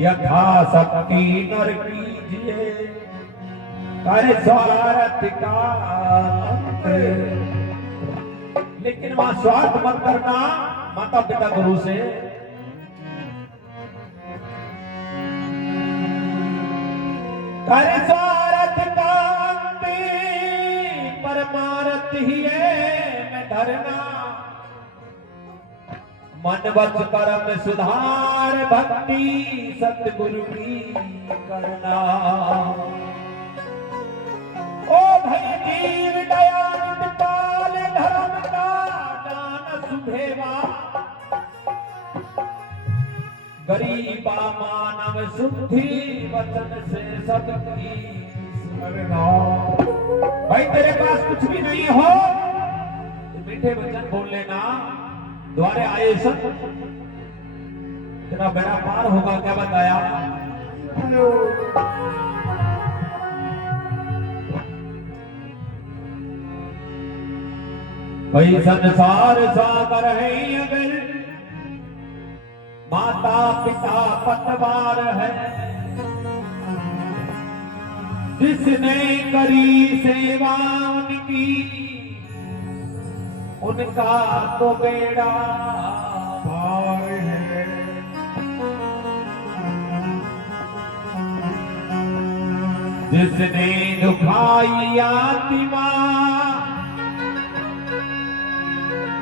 यथा शक्ति नर कीजिए कर स्वार्थ का अंत। लेकिन वहां स्वार्थ मत करना माता पिता गुरु से। कर स्वार्थ का अंत परमार्थ ही है मैं धरना। मन वच कर्म सुधार भक्ति सतगुरु की करना। ओ भई जीव दयानित पाल धर्म का दान सुधेवा। गरीबा मानव शुद्धि वचन से सबकी स्मरणा। भाई तेरे पास कुछ भी नहीं हो तो मीठे वचन बोल लेना। द्वारे आए सब तेरा बेड़ा पार होगा। क्या बताया? भाई संसार सागर है अगर माता पिता पतवार है। जिसने करी सेवा उनकी उनका तो बेड़ा पार है। जिसने दुखाई आत्मा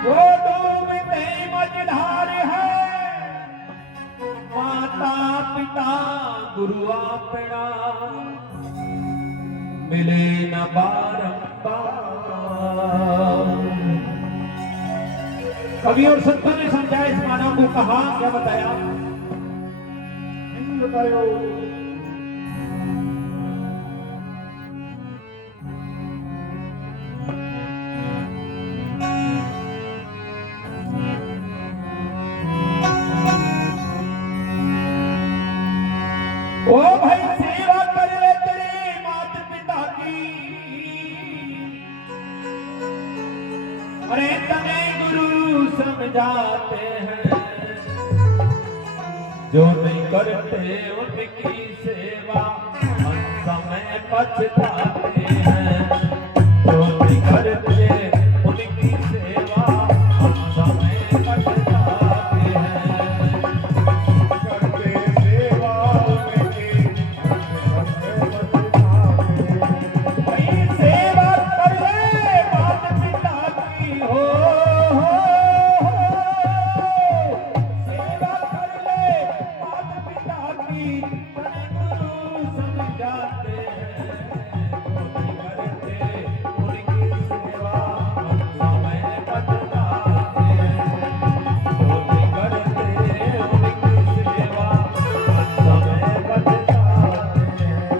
वो डूबते मझधार है। माता पिता गुरु अपना मिले न बारंबार। कवि और संतों ने समझाया इस मानव को। कहा क्या बताया? बतायो। ओ भाई सेवा कर ले तेरे माता पिता की। अरे तने गुरु समझाते हैं। जो नहीं करते उनकी सेवा हम समय पछताते हैं। जो नहीं करते उनकी सेवा हम समय पछताते हैं। करते सेवा उनकी भाई सेवा कर ले माता पिता की हो। सेवा कर ले माता पिता की। गुरु समझाते हैं। जो नहीं करते उनकी सेवा हम समय पछताते हैं। जो नहीं करते उनकी सेवा हम समय पछताते हैं।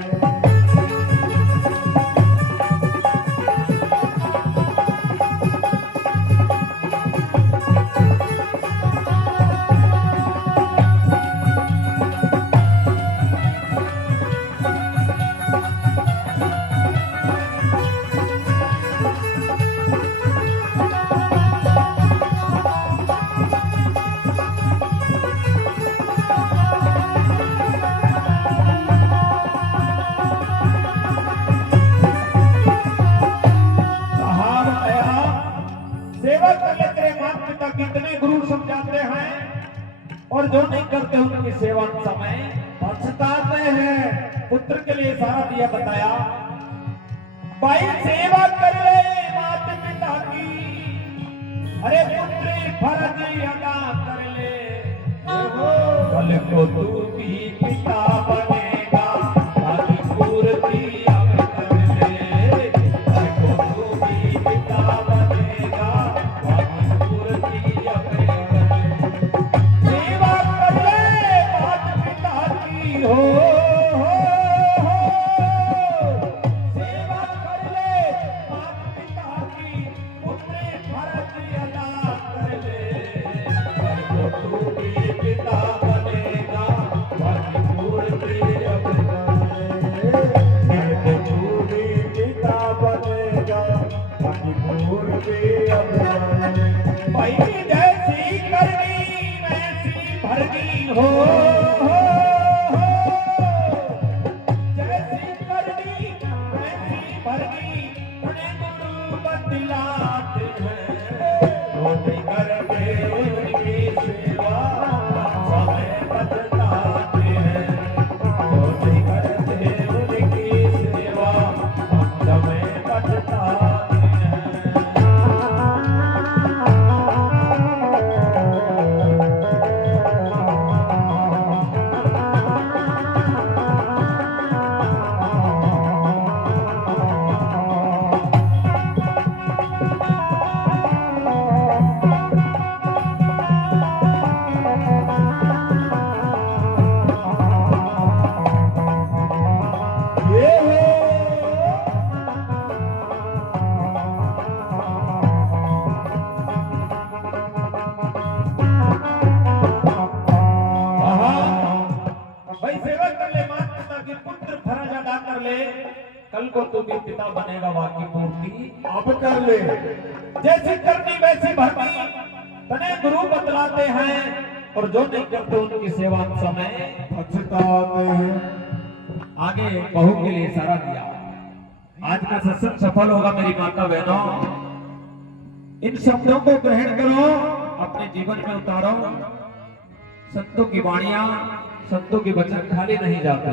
सेवा कर ले तेरे माता पिता की। इतने गुरु समझाते हैं और जो नहीं करते उनकी सेवा समय पछताते हैं। पुत्र के लिए सारा दिया बताया। भाई सेवा कर ले माता पिता की। अरे पुत्र फर्ज अदा कर ले। कल को तू भी पिता बनेगा। आदि पूर्ति अब कर ले। कल को तू भी पिता बनेगा। आदि पूर्ति अब कर ले। सेवा कर ले माता पिता की हो। सेवा कर ले माता पिता की। पुत्र फर्ज अदा कर ले। कल को तू भी पिता बनेगा। आदि पूर्ति अब कर ले। कल को तू भी पिता बनेगा। आदि पूर्ति अब कर ले। भाई जैसी करनी वैसी भरनी हो। भाई सेवा कर ले माता पिता की, पुत्र फर्ज अदा कर ले, कल को तू भी पिता बनेगा, वाकी पूर्ति अब कर ले। जैसी करनी वैसी भरनी तने गुरु बतलाते हैं, और जो नहीं करते उनकी सेवा समय पछताते हैं। आगे बहू के लिए इशारा दिया। आज का सत्संग सफल होगा मेरी माता बहनों, इन शब्दों को ग्रहण करो, अपने जीवन में उतारो। संतों की वाणियां, संतों के वचन खाली नहीं जाते,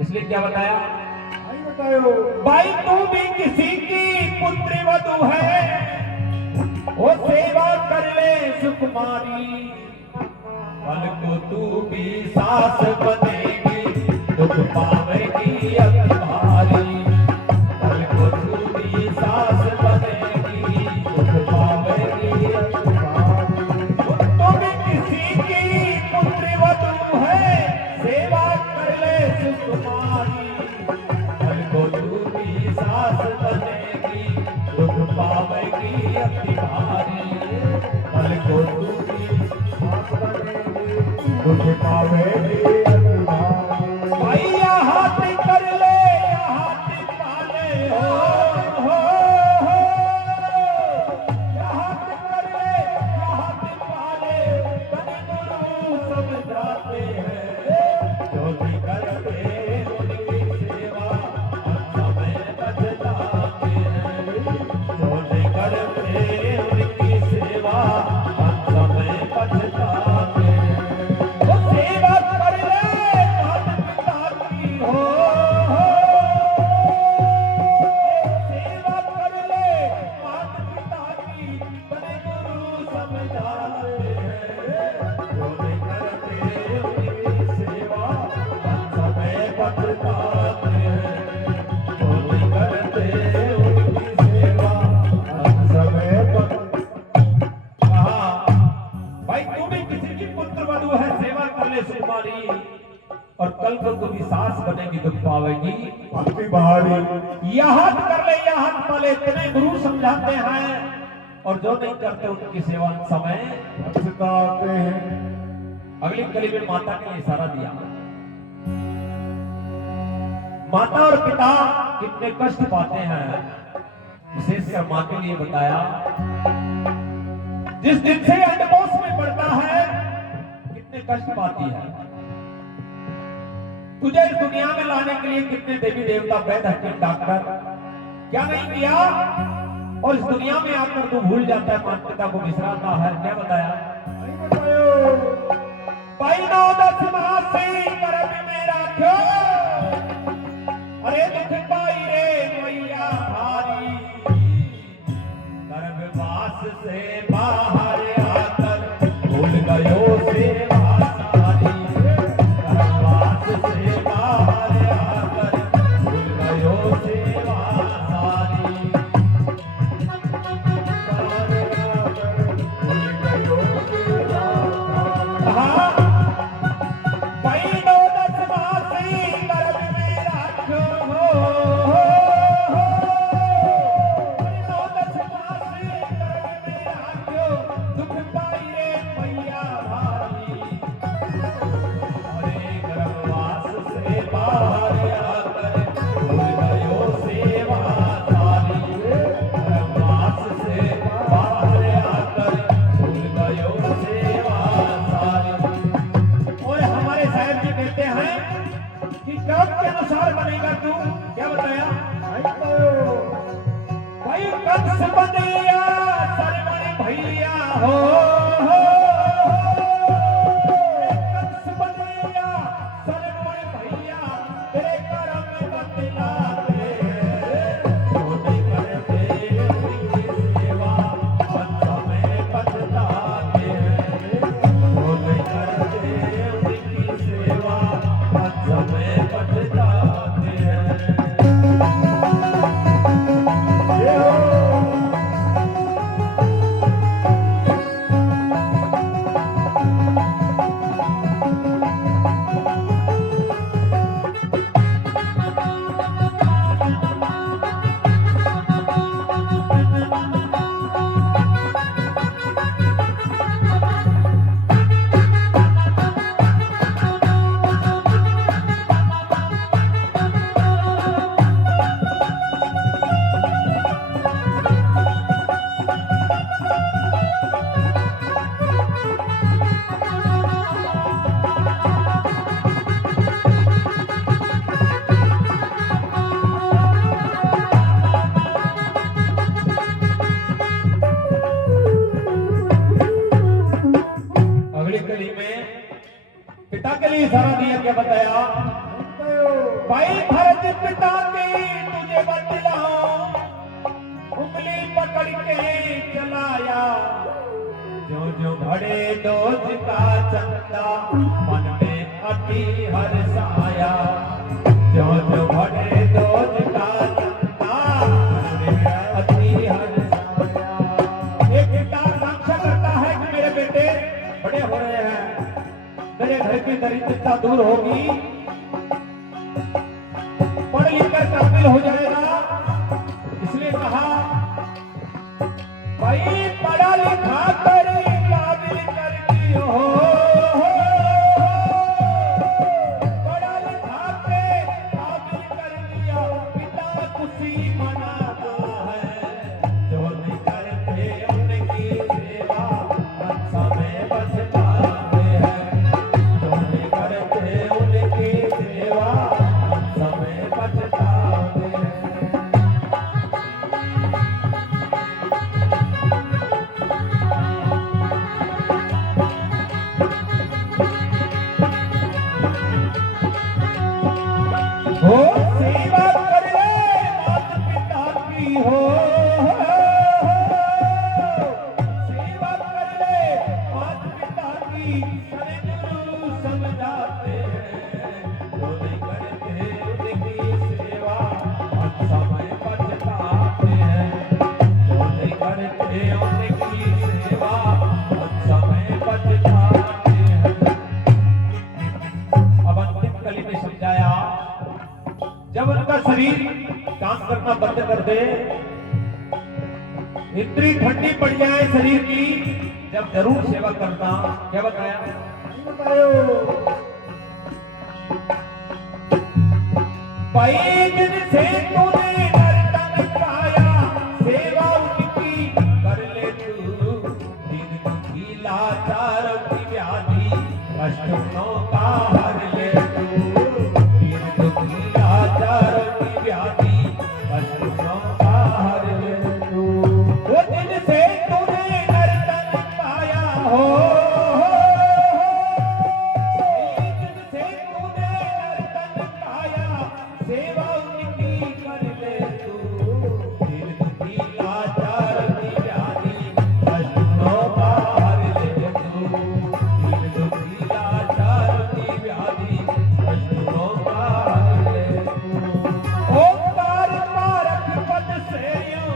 इसलिए क्या बताया, भाई बताओ। भाई तू भी किसी की पुत्री वधू है, वो सेवा कर ले सुकुमारी, कल को तू भी सास बनेगी, दुख पावेगी अति भारी, कल को तू भी सास बनेगी, दुख पावेगी अति भारी। तू भी किसी की पुत्री वधू है, सेवा कर ले सुकुमारी, कल को तू भी सास बनेगी, दुख पावेगी अति भारी, कल को तू भी सास बनेगी, दुख पावेगी अति भारी। भाई हाथ कर ले, हाथ पाले हो, हो, हो। हाथ कर ले, हाथ पाले, तनि गुरु समझाते हैं, जो भी करते उनकी सेवा समय बचताते हैं, जो भी करते उनकी सेवा समय बचताते हैं। वो सेवा कर ले माता पिता की, हो, हो। सेवा कर ले माता पिता की, बने गुरु समझाते हैं, जो नहीं करते उनकी सेवा समय बचताते हैं, जो नहीं करते उनकी सेवा समय पर कहा, भाई तू भी किसी की पुत्र वधू है, सेवा कर ले सुकुमारी, और कल को तू भी सास बनेगी, दुख पावेगी अति भारी। यह हाथ कर ले, यह हाथ पाले, इतने गुरु समझाते हैं, और जो नहीं करते उनकी सेवा समय। पछताते हैं। अगली कली में माता के लिए इशारा दिया। माता और पिता कितने कष्ट पाते हैं, विशेषकर मां के लिए बताया, जिस दिन से अंडकोश में बढ़ता है कितने कष्ट पाती है। तुझे इस दुनिया में लाने के लिए कितने देवी देवता, वैद्य, हकीम, डॉक्टर क्या नहीं किया, और इस दुनिया में आकर तू भूल जाता है, माता पिता को बिसराता है। क्या बताया, भाई बताओ। भाई 9-10 मास से गर्भ में रखो, अरे दुख पाई रे मैया भारी, गर्भवास से बाहर आकर भूल गयो सेवा सारी, गर्भवास से बाहर आकर भूल गयो सेवा सारी। हाँ, भाई 9-10 मास ही गर्भ में रखो, हो, हो, हो। 9-10 मास ही गर्भ में रखो, दुख पाई रे मैया भारी, अरे गर्भवास से बाहर आकर भूल गयो सेवा सारी, गर्भवास से बाहर आकर भूल गयो सेवा सारी। और हमारे साहब जी कहते हैं कि कर्म के अनुसार बनेगा तू। क्या बताया, भाई बताओ। भाई कंस बनिया सरवण भैया, हो, हो, कंस बनिया सरवण भैया, तेरे कर्म बतलाते हैं, जो नहीं करते उनकी सेवा समय बचताते हैं, जो नहीं करते उनकी सेवा समय बचताते हैं। ये हो। पिता के लिए इशारा दिया, क्या बताया? भाई फर्ज पिता की तुझे बतलाऊं, उंगली पकड़ के चलाया, जो जो भरे दोज का चंदा मन में अति हर्षाया, जो जो भरे दोज का चंदा मन में अति हर्षाया। एक पिता आकांक्षा करता है कि मेरे बेटे बड़े हो रहे हैं, मेरे घर की दरिद्रता दूर होगी, पढ़ लिख कर काबिल हो जाएगा। इसलिए कहा भाई पढ़ा लिखा कर काबिल कर दियो, पढ़ा लिखा के काबिल कर दिया, पिता खुशी मनाता है, जो नहीं करते उनकी सेवा समय बचताते हैं, जो नहीं करते उनकी सेवा समय बचताते हैं। हो सेवा कर ले माता पिता की, हो सेवा कर ले माता पिता की, करे गुरु समझाते हैं, जो नहीं करते उनकी सेवा समय बचताते हैं, जो नहीं करते उनकी सेवा समय बचताते हैं। अब अंतिम कली में समझाया, जब उनका शरीर काम करना बंद कर दे, इतनी ठंडी पड़ जाए शरीर की, जब जरूर सेवा करना। क्या बताया? भाई जिनसे तूने नर्तन पाया, सेवा उनकी कर ले तू, दिन दुखी लाचार की व्याधि कष्टों का हर ले तू, दिन दुखी लाचार की व्याधि कष्टों का हर ले तू। वो जिनसे तूने नर्तन पाया, हो जिनसे तूने नर्तन पाया, सेवा उनकी कर ले तू, दिन दुखी लाचार की व्याधि कष्टों का हर ले तू, दिन दुखी लाचार की व्याधि कष्टों का हर ले तू। ओंकार पारक पद से यूं,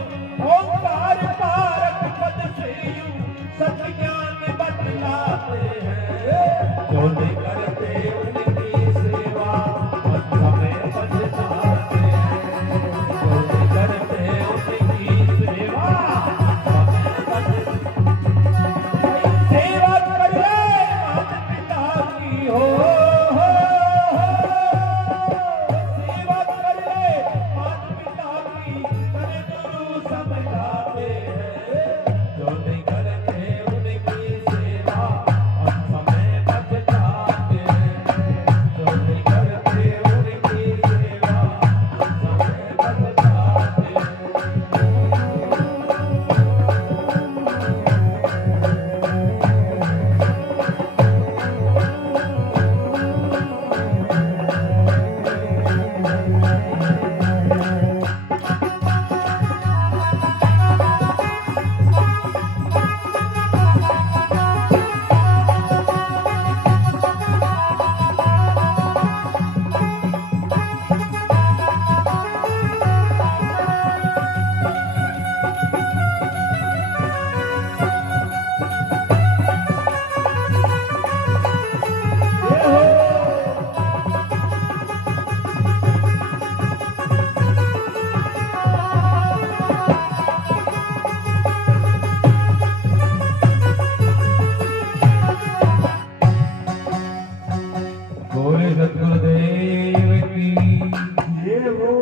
ओंकार पारक पद से यूं, सत्य ज्ञान बतलाते हैं, जो नहीं करते उनकी सेवा समय बचताते हैं, जो नहीं करते उनकी सेवा समय बचताते हैं। सेवा कर ले माता पिता की, हो सेवा कर ले माता पिता की, करे गुरु समझाते हैं, जो नहीं करते उनकी सेवा समय बचताते हैं, जो नहीं करते उनकी सेवा समय बचताते हैं। बोले सतगुरुदेव की ये हो